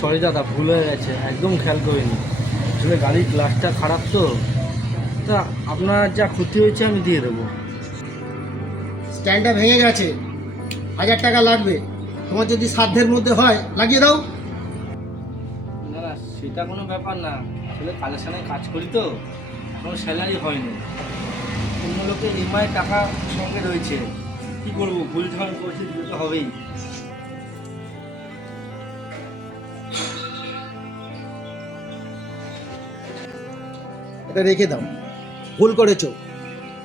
Sorry দাদা ভুল হয়ে গেছে একদম খেয়াল করিনি। আসলে গাড়ির গ্লাসটা খারাপ তো। তা আপনার যা ক্ষতি হয়েছে আমি দিয়ে দেবো। স্ট্যান্ডটা ভেঙে গেছে। হাজার টাকা লাগবে। তোমার যদি সাধ্যের মধ্যে হয় লাগিয়ে দাও। না না সেটা কোনো ব্যাপার না। আসলে কালেকশানে কাজ করি তো। কোনো স্যালারি হয়নি। অন্য লোকের ইএমআই টাকা সঙ্গে রয়েছে। কী করব? ভুল ঝাল করছি দিতে তো হবেই। এটা রেখে দাও। ভুল করেছ।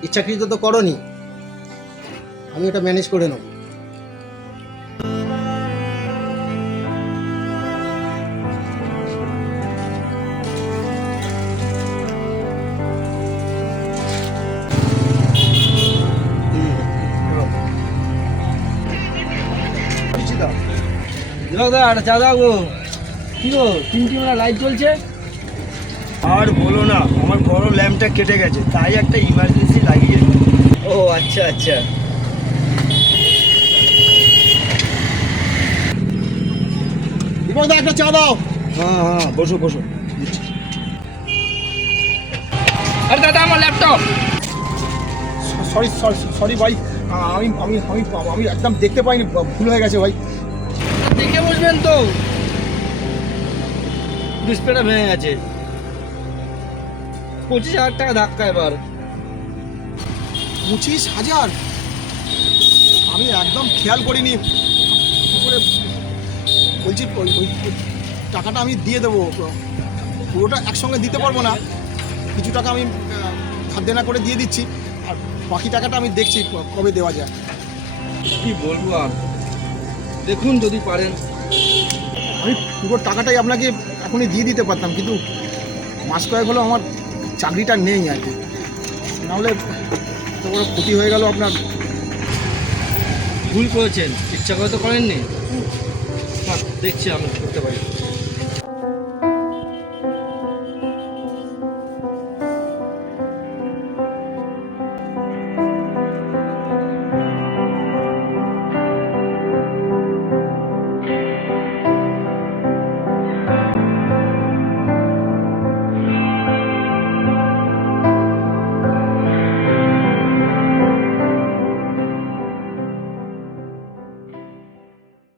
ইচ্ছাকৃত তো করনি। আমি ওটা ম্যানেজ করে নেব। দাদা চা দাও গো, কি গো তিন তিনটা লাইট জ্বলছে? আর বলো না আমার বড় ল্যাম্পটা কেটে গেছে তাই একটা ইমার্জেন্সি লাগিয়ে ও আচ্ছা আচ্ছা। একটা চা দাও। হ্যাঁ হ্যাঁ বসো বসো। আরে দাদা আমার ল্যাপটপ সরি সরি সরি ভাই। আমি আমি আমি আমি একদম দেখতে পাইনি ভুল হয়ে গেছে ভাই। দেখে বুঝবেন তো। ডিসপ্লেটা ভেঙে গেছে। পঁচিশ হাজার টাকা ধাক্কা এবার। পঁচিশ হাজার? আমি একদম খেয়াল করিনি। কি করে বলছি ওই ওই ওই টাকাটা আমি দিয়ে দেবো। পুরোটা একসঙ্গে দিতে পারব না। কিছু টাকা আমি খাদ্য না করে দিয়ে দিচ্ছি। আর বাকি টাকাটা আমি দেখছি কবে দেওয়া যায়। কি বলব আর? দেখুন যদি পারেন। আমি পুরো টাকাটাই আপনাকে এখনই দিয়ে দিতে পারতাম কিন্তু মাস কয়েক হলো আমার চাকরিটা নেই আর কি। নাহলে তো বড় ক্ষতি হয়ে গেল আপনার। ভুল করেছেন। ইচ্ছা করে তো করেননি? দেখছি আমি করতে পারি।